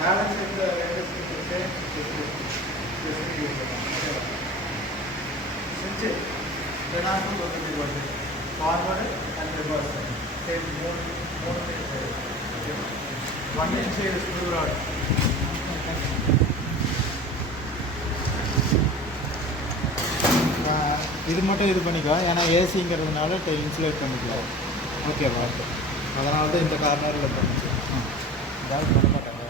Balance இந்த ஸ்விட்ச் ஜெனாக்கும் கொடுத்துட்டு வருது ஃபார்வர்டு அண்ட் ரிவர்ஸ் சரி மூணு சைடு 1 inch ஸ்க்ரூ ராட் இது மட்டும் இது பண்ணிக்கோ ஏன்னா ஏசிங்கிறதுனால இன்சுலேட் பண்ணிக்கலாம் ஓகேவா அதனால தான் இந்த கார்னரில் பண்ணிச்சு ஏதாவது பண்ண மாட்டாங்க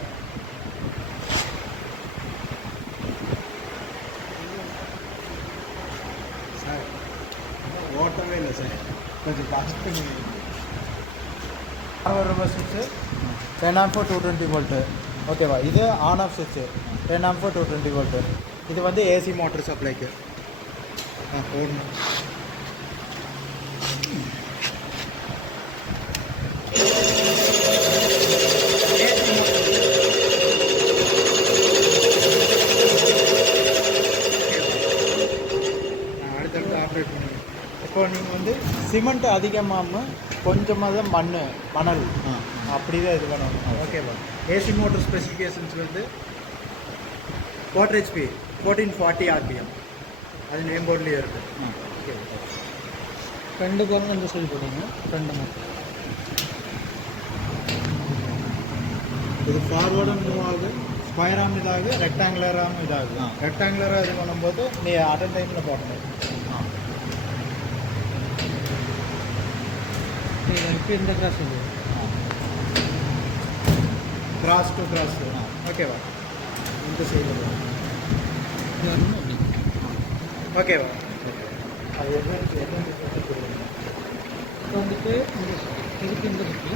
சார் ஓட்டவே இல்லை சார் கொஞ்சம் காஸ்ட் பண்ணி ரிவர்ஸ் சுவிட்சு 10 amp 220 வோல்ட்டு ஓகேவா இது ஆன் ஆஃப் சுவிட்சு 10 amp 220 வோல்ட்டு இது வந்து ஏசி மோட்டர் சப்ளைக்கு போடணும் அடுத்தடுத்து ஆப்ரேட் பண்ணுவேன் இப்போ நீங்கள் வந்து சிமெண்ட் அதிகமாகாமல் கொஞ்சமாக தான் மணல் அப்படி தான் இது பண்ணணும் ஓகேவா ஏசி மோட்டர் ஸ்பெசிஃபிகேஷன்ஸ் வந்து 4 HP 1440 RPM அது நேம் போர்ட்லேயே இருக்குது ஓகே ரெண்டு கோலம் இந்த சைடு போடுங்க ரெண்டு மட்டும் இது ஃபார்வர்டும் மூவ் ஆகுது ஸ்கொயராகவும் இதாகுது ரெக்டாங்குலராகவும் இதாகுது ரெக்டாங்குலராக இது பண்ணும்போது நீ அட் டைமில் போடணும் இப்போ இந்த கிராஸ் இது கிராஸ் டு கிராஸ் ஓகேவா இந்த சைடு ஓகேவா அது என்ன இப்போ வந்துட்டு இதுக்கு இந்த இருக்கு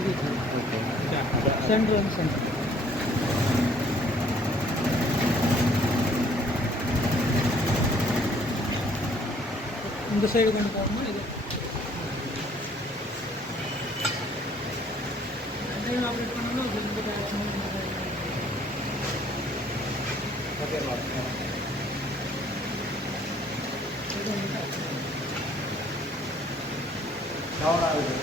இது சென்டர் வந்து சென்டர் இந்த சைடு கொண்டு போகணும்னா இது ஆப்ரேட் பண்ணணும் இந்த டேரக்ஷன் ஓகேவா டவுன் ஆகுது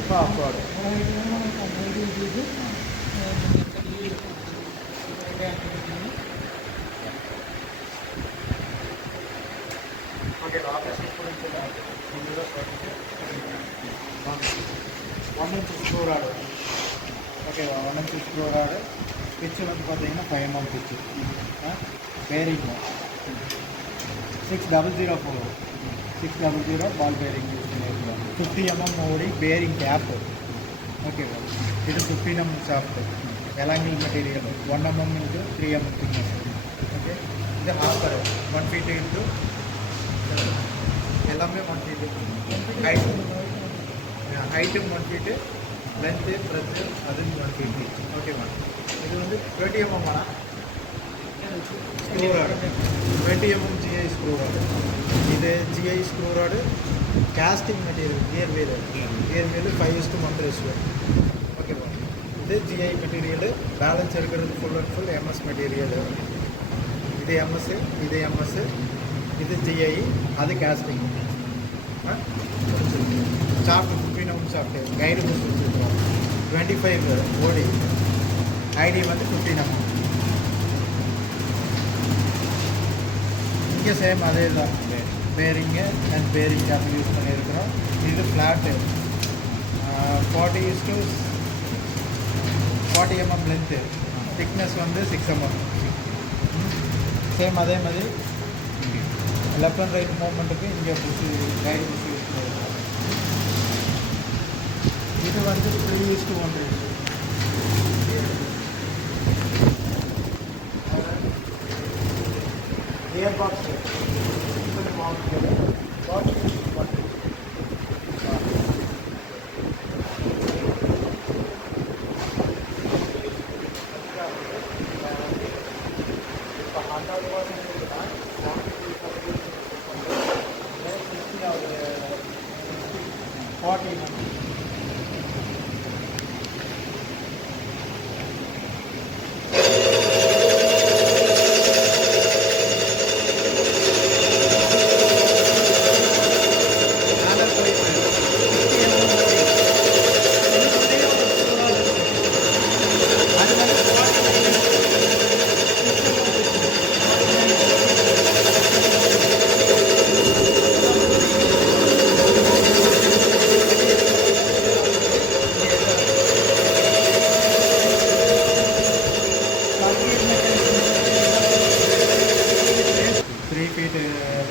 இப்போ abroad okay operation 1 inch screw rod ஓகேவா 1 inch ஸ்க்ரூ ராடு பிச்சு வந்து பார்த்தீங்கன்னா 5 mm பிச்சு பேரிங் 6004 பால் பேரிங் யூஸ் பண்ணியிருக்கோம் 50 mm ஓடி பேரிங் கேப்பு ஓகேவா இது 15 mm ஷாஃப்ட் எலாங்கில் material 1 mm into 3 mm thickness okay இது ஹாப்பர் 1 feet into எல்லாமே 1 feet ஹைட்டும் 1 feet லென்த்து ப்ரெத்து அதுவும் 1 feet ஓகேவா இது வந்து 20 mm ஆனால் screw rod 20 mm GI screw rod இது GI screw rod casting material gear wheel 5:1 ratio ஓகேவா இது GI மெட்டீரியல் பேலன்ஸ் இருக்கிறது full and full MS material இது MS இது GI அது casting soft 15 mm shaft guide bush வச்சுருக்கோம் 25 ஓடி ஐடி வந்து 15 mm இங்கே சேம் அதே தான் bearing and bearing cap use பண்ணியிருக்கிறோம் இது ஃப்ளாட்டு 40 mm லென்த்து திக்னஸ் வந்து 6 mm சேம் அதே மாதிரி லெஃப்ட் அண்ட் ரைட் மூவ்மெண்ட்டுக்கு இங்கே புஷ் கைடு புஷ் யூஸ் பண்ணியிருக்கோம் இது வந்து 3:1 gear box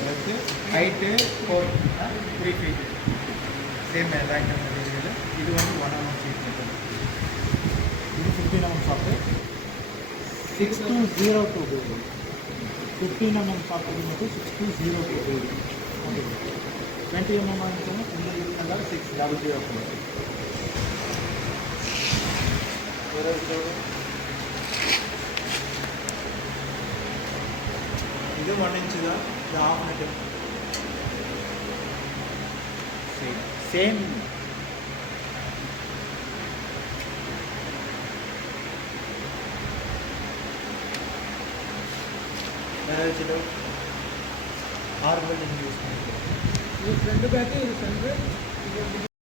breadth, height 3 feet. Same lactam material. இது வந்து 1 mm sheet metal. இது 15 mm socket. 6202 building. 15 mm socket வந்து 6202 building. Okay. 20 mm అంటే ఇందులో 6004. ఇది 1 inch దా ఇది హాఫ్ మీటర్ సేమ్ మేనేజ్లో ఆర్బిట్ యూస్ చేస్తాం. ఇది ఫ్రంట్ బ్యాక్ ఇది ఫ్రంట్